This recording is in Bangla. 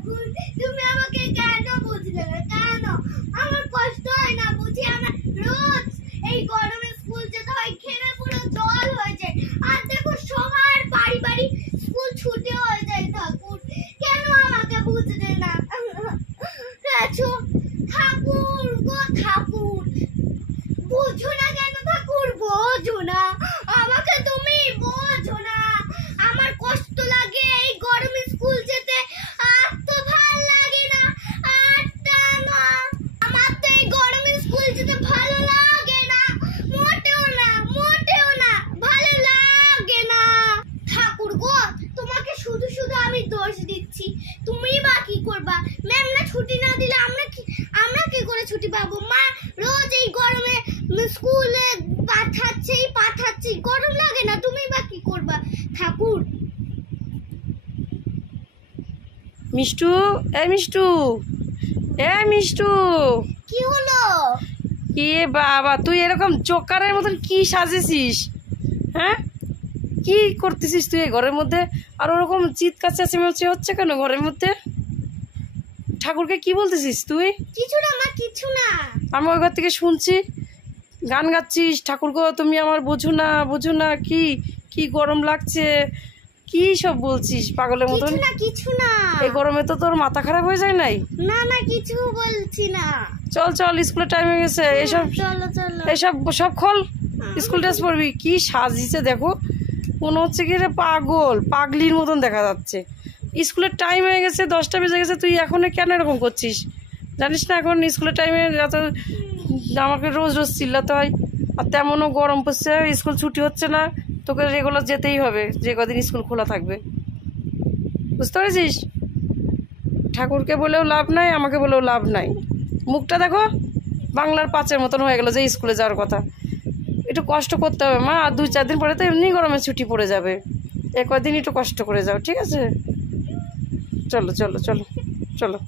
ঠাকুর, তুমি আমাকে কেন বুঝলে না? কেন আমার কষ্ট হয় না বুঝি? আমার রোজ এই গরমে স্কুল যেতে হয়, ঘেমে পুরো জল হয়ে যায়। আর দেখো সবার বাড়ি বাড়ি স্কুল ছুটি হয়ে যায়। ঠাকুর কেন আমাকে বুঝলে না? ঠাকুর গো ঠাকুর, বুঝো না কেন? ঠাকুর বোঝো না, আমাকে তুমি বোঝো না। আমার কষ্ট লাগে এই গরমে স্কুল যেতে, আর তো ভাল লাগে না। আমার তো এই গরমে স্কুল যেতে ভালো লাগে না, মোটেও না, মোটেও না, ভালো লাগে না। ঠাকুর গো, তোমাকে শুধু শুধু আমি দোষ দিচ্ছি, তুমি বা কি করবা? ম্যাম না ছুটি না দিলে আমরা কি করে ছুটি পাবো? মা রোজ এই গরমে স্কুলে পাঠাচ্ছি, গরম লাগে না? তুমি বা কি করবা? ঠাকুর মিষ্টু, এই মিষ্টু, এই মিষ্টু, কি হলো? কি বাবা, তুই এরকম জোকারের মতন কি সাজেছিস? হ্যাঁ, কি করতেছিস তুই এই ঘরের মধ্যে? আর ওরকম চিৎকার চেঁচামেচি হচ্ছে কেন ঘরের মধ্যে? ঠাকুরকে কি বলতেছিস তুই? কিছু না মা, কিছু না। আমি ওই ঘর থেকে শুনছি গান গাচ্ছিস, ঠাকুর গো তুমি আমার বোঝো না, বোঝো না, কি কি গরম লাগছে, কি সব বলছিস পাগলের মতন? কিছু না। এই গরমে তো তোর মাথা খারাপ হয়ে যায় নাই? না না, কিছু বলছি না। চল চল, স্কুলের টাইম হয়ে গেছে। এসব চলো চলো, এসব সব খোল, স্কুল ড্রেস পরবি। কি সাজিছে দেখো, মনে হচ্ছে কি রে পাগলির মতন দেখা যাচ্ছে। স্কুলের টাইম হয়ে গেছে, 10টা বেজে গেছে, তুই এখন কেন এরকম করছিস? জানিস না এখন স্কুলের টাইমে এত আমাকে রোজ রোজ চিল্লাতে হয়? আর তেমনও গরম পড়ছে, স্কুল ছুটি হচ্ছে না, তোকে রেগুলার যেতেই হবে যে কদিন স্কুল খোলা থাকবে। বুঝতে পেরেছিস? ঠাকুরকে বলেও লাভ নাই, আমাকে বলেও লাভ নাই। মুখটা দেখো বাংলার 5-এর মতন হয়ে গেল যে স্কুলে যাওয়ার কথা। একটু কষ্ট করতে হবে মা, আর 2-4 দিন পরে তো এমনি গরমে ছুটি পড়ে যাবে। কদিন একটু কষ্ট করে যাও, ঠিক আছে? চলো চলো চলো চলো।